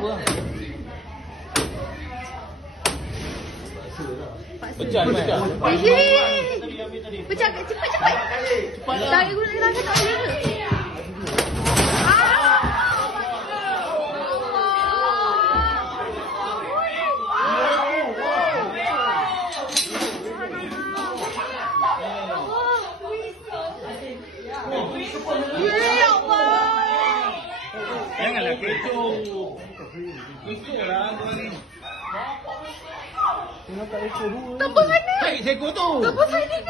apa? Pecah. Pecah cepat. Tak boleh guna tangan tak boleh ke? Janganlah kecoh. Kecoh lah tuan ni. Tambah mana? Baik seekor tu. Tambah saya